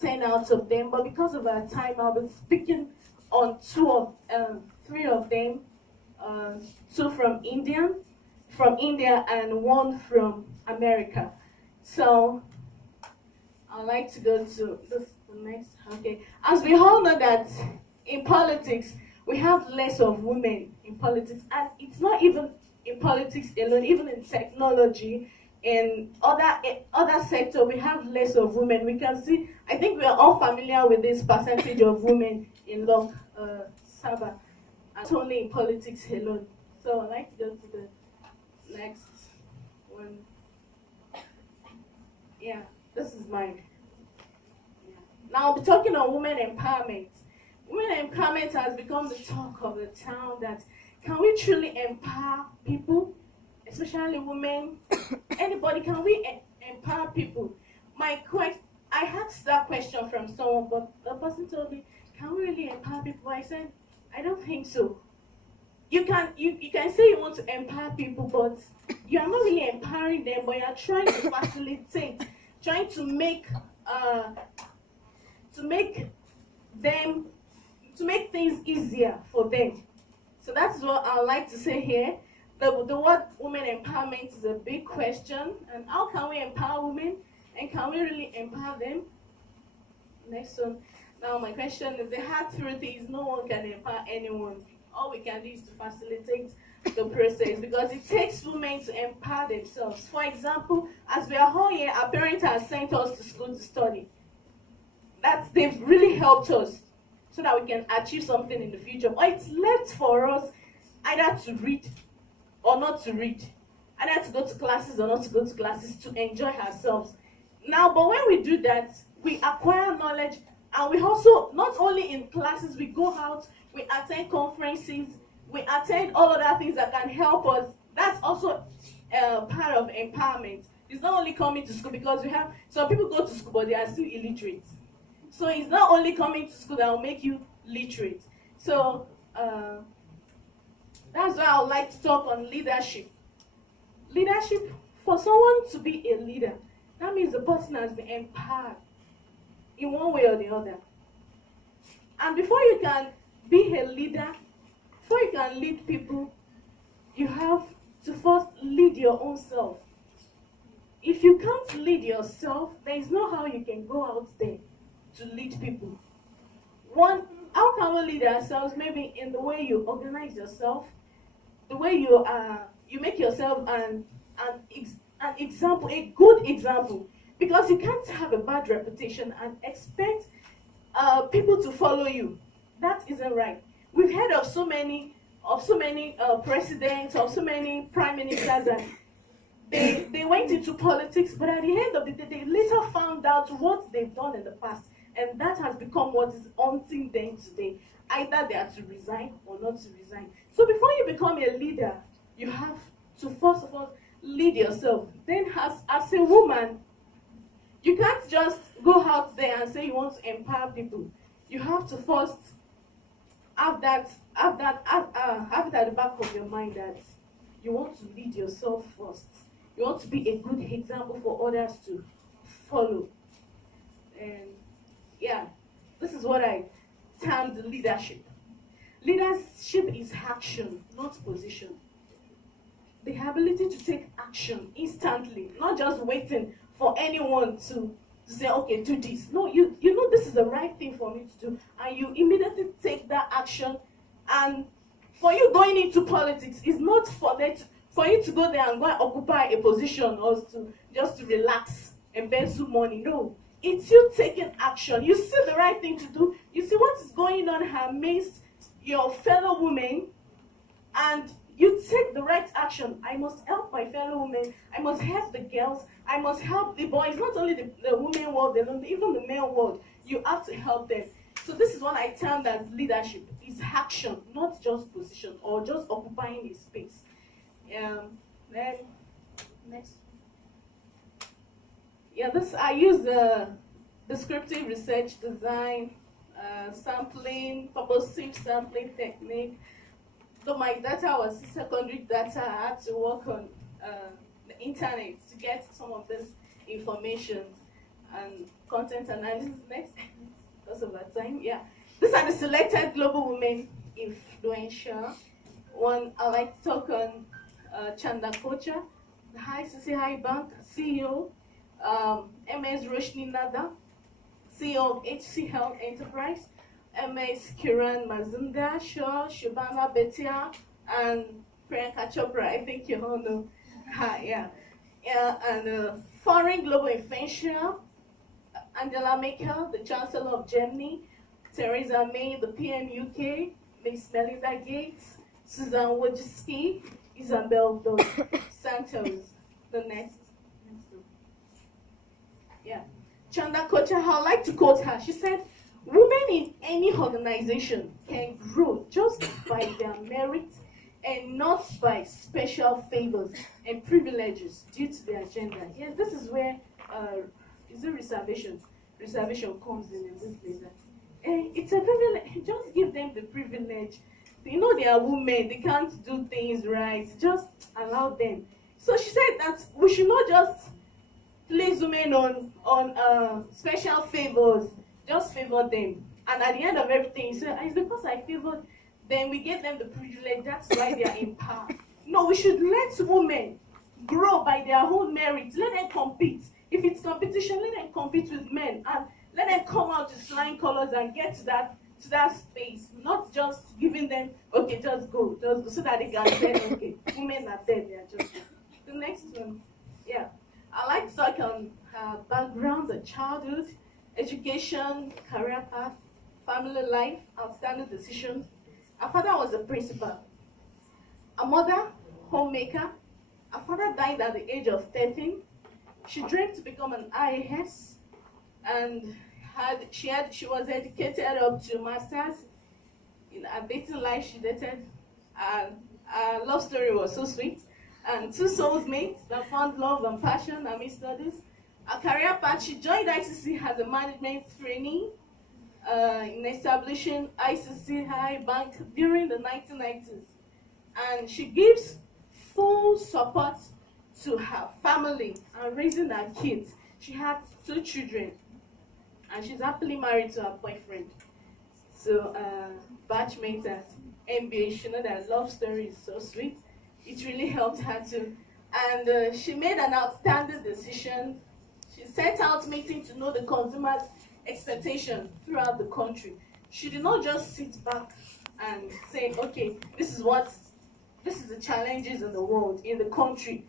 10 out of them, but because of our time, I'll be speaking on three of them, two from India and one from America. So I'd like to go to the next. Okay, as we all know that in politics we have less of women in politics, and it's not even in politics alone. Even in technology, in other sector, we have less of women. We can see. I think we are all familiar with this percentage of women in Lok Sabha, and only in politics alone. So I'd like to go to the next one. Yeah, this is mine. Now I'll be talking on women empowerment. Women empowerment has become the talk of the town. That can we truly empower people, especially women? Anybody, can we empower people? I asked that question from someone, but the person told me, can we really empower people? I said, I don't think so. You can say you want to empower people, but you are not really empowering them, but you are trying to facilitate, trying to make things easier for them. So that's what I like to say here. The word women empowerment is a big question, and how can we empower women, and can we really empower them? Next one. Now my question is, the hard truth is no one can empower anyone. All we can do is to facilitate the process, because it takes women to empower themselves. For example, as we are all here, our parents have sent us to school to study. They've really helped us so that we can achieve something in the future. But it's left for us either to read or not to read, either to go to classes or not to go to classes, to enjoy ourselves. Now, but when we do that, we acquire knowledge, and we also, not only in classes, we go out, we attend conferences, we attend all other things that can help us. That's also part of empowerment. It's not only coming to school, because we have some people go to school but they are still illiterate. So it's not only coming to school that will make you literate. So that's why I would like to talk on leadership. Leadership, for someone to be a leader, that means the person has been empowered in one way or the other. And before you can be a leader, before you can lead people, you have to first lead your own self. If you can't lead yourself, there is no how you can go out there to lead people. One, how can we lead ourselves? Maybe in the way you organize yourself, the way you make yourself an example, a good example. Because you can't have a bad reputation and expect people to follow you. That isn't right. We've heard of so many presidents, of so many prime ministers that they went into politics, but at the end of the day, they later found out what they've done in the past, and that has become what is haunting them today. Either they are to resign or not to resign. So before you become a leader, you have to first of all lead yourself. Then as a woman, you can't just go out there and say you want to empower people. You have to first have that at the back of your mind that you want to lead yourself first. You want to be a good example for others to follow. And yeah, this is what I termed leadership. Leadership is action, not position. The ability to take action instantly, not just waiting for anyone to say, okay, do this. No, you know this is the right thing for me to do, and you immediately take that action. And for you going into politics is not for you to go there and go and occupy a position or just to relax, embezzle money. No, it's you taking action. You see the right thing to do. You see what is going on amidst your fellow women, and you take the right action. I must help my fellow women. I must help the girls. I must help the boys. Not only the women world, even the male world. You have to help them. So this is what I term as leadership. It's action, not just position or just occupying a space. Then next. Yeah, I use the descriptive research design, sampling, purposive sampling technique. So my data was secondary data. I had to work on the internet to get some of this information. and content analysis next because of that time. Yeah. These are the selected global women influential. One, I like to talk on Chanda Kocha, the High Bank CEO, MS Roshni Nada, CEO of HC Health Enterprise, MS Kiran Mazumdar, Shaw, Shubhana Bhatia, and Priyanka Chopra. I think you all know her, yeah. And foreign global influential, Angela Merkel, the Chancellor of Germany, Theresa May, the PM UK, Miss Melinda Gates, Susan Wojcicki, Isabel dos Santos. The next. Yeah. Chanda Kocha, I like to quote her. She said, women in any organization can grow just by their merit and not by special favors and privileges due to their gender. Yes, this is where is the reservation comes in this place. It's a privilege. Just give them the privilege. You know they are women. They can't do things right. Just allow them. So she said that we should not just place women on special favors. Just favor them. And at the end of everything, you say, it's because I favored them, we give them the privilege. That's why they are in power. No, we should let women grow by their own merit. Let them compete. If it's competition, let them compete with men and let them come out with flying colors and get to that space. Not just giving them, okay, just go, so that they can say, okay, women are dead, they are just. The next one, yeah. I like to talk on her background, the childhood, education, career path, family life, outstanding decisions. Her father was a principal. A mother, homemaker. Her father died at the age of 13. She dreamed to become an IAS, and she was educated up to masters. In her dating life, she dated. Her love story was so sweet. And two soulmates that found love and passion amid studies. Her career path, she joined ICC as a management trainee in establishing ICC High Bank during the 1990s. And she gives full support to her family and raising her kids. She had 2 children, and she's happily married to her boyfriend. So, batchmate at MBA, she know that love story is so sweet. It really helped her too. And she made an outstanding decision. She set out meeting to know the consumers' expectation throughout the country. She did not just sit back and say, okay, this is the challenges in the world, in the country.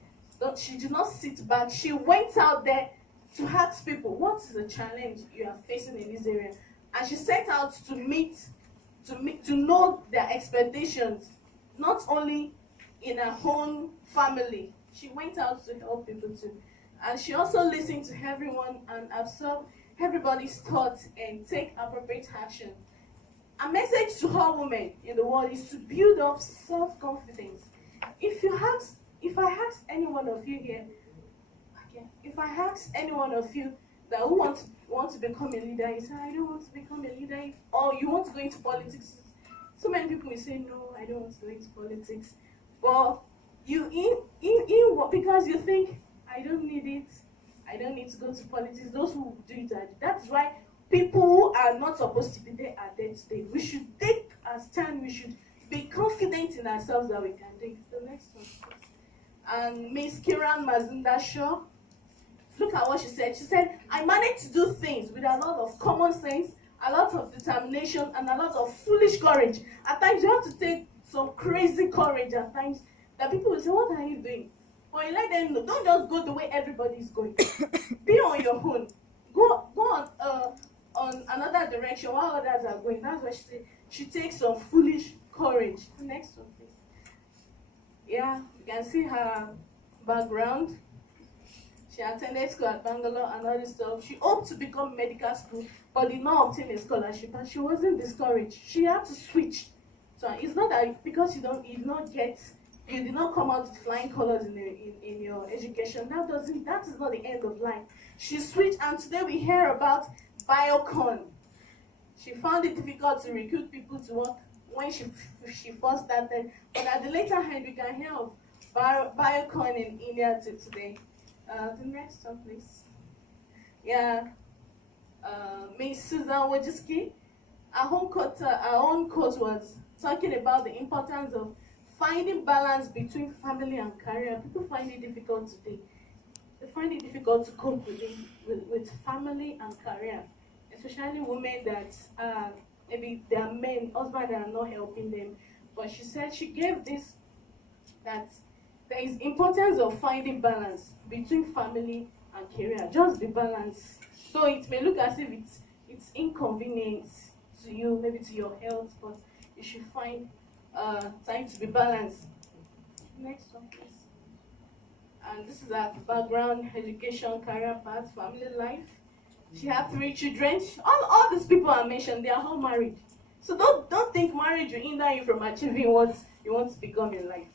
She did not sit back. She went out there to ask people, what is the challenge you are facing in this area? And she set out to know their expectations, not only in her own family. She went out to help people too. And she also listened to everyone and absorbed everybody's thoughts and take appropriate action. A message to all women in the world is to build up self-confidence. If I ask any one of you here, if I ask any one of you that who want to become a leader, you say, I don't want to become a leader, or you want to go into politics. So many people will say, no, I don't want to go into politics. But you because you think, I don't need it, I don't need to go to politics. Those who do it, that's why people who are not supposed to be there are there today. We should take a stand. We should be confident in ourselves that we can do it. The next one, please. And Miss Kiran Mazumdar Shaw, look at what she said. She said, I managed to do things with a lot of common sense, a lot of determination, and a lot of foolish courage. At times, you have to take some crazy courage at times that people will say, what are you doing? But you let them know, don't just go the way everybody is going. Be on your own. Go on another direction while others are going. That's why she said she takes some foolish courage. Next one, please. Yeah, you can see her background. She attended school at Bangalore and all this stuff. She hoped to become medical school, but did not obtain a scholarship, and she wasn't discouraged. She had to switch. So it's not that because you did not come out with flying colors in your education. That is not the end of life. She switched, and today we hear about Biocon. She found it difficult to recruit people to work when she first started, but at the later end we can hear of Biocon in India today. The next one, please. Yeah, Miss Susan Wojcicki, our own coach was talking about the importance of finding balance between family and career. People find it difficult today. They find it difficult to cope with family and career, especially women that maybe their men, husband are not helping them. But she said she gave this that there is importance of finding balance between family and career. Just the balance. So it may look as if it's inconvenient to you, maybe to your health, but you should find time to be balanced. Next one, please. And this is her background: education, career path, family life. She had 3 children. All these people I mentioned, they are all married. So don't think marriage will hinder you from achieving what you want to become in life.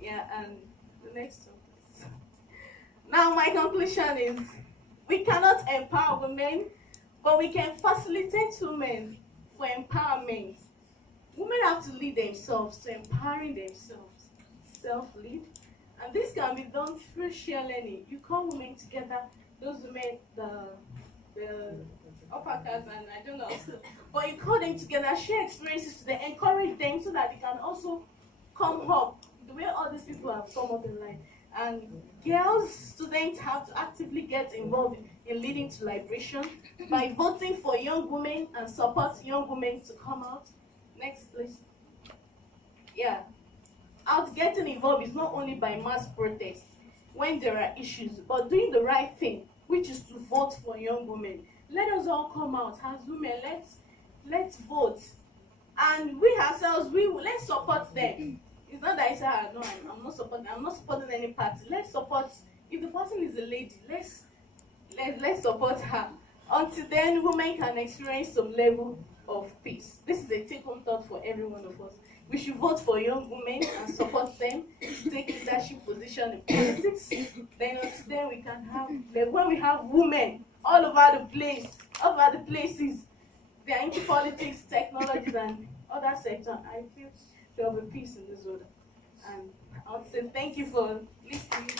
Yeah, and the next one, please. Now my conclusion is we cannot empower women, but we can facilitate women for empowerment. Women have to lead themselves to empowering themselves, self-lead. And this can be done through share learning. You call women together, those women, the upper class, and I don't know, but you call them together, share experiences to them, encourage them so that they can also come up the way all these people have come up in life. And girls, students have to actively get involved in leading to liberation by voting for young women and support young women to come out. Next, please. Yeah. Out getting involved is not only by mass protest when there are issues, but doing the right thing, which is to vote for young women. Let us all come out as women. Let's vote, and we ourselves, let's support them. It's not that I say, no, I'm not supporting any party. Let's support. If the person is a lady, let's support her. Until then, women can experience some level of peace. This is a take-home thought for every one of us. We should vote for young women and support them to take leadership position in politics. Then until then we can have, like when we have women all over the place, all over the places, they are into politics, technologies, and other sectors. I feel there will be peace in this world. And I want to say thank you for listening.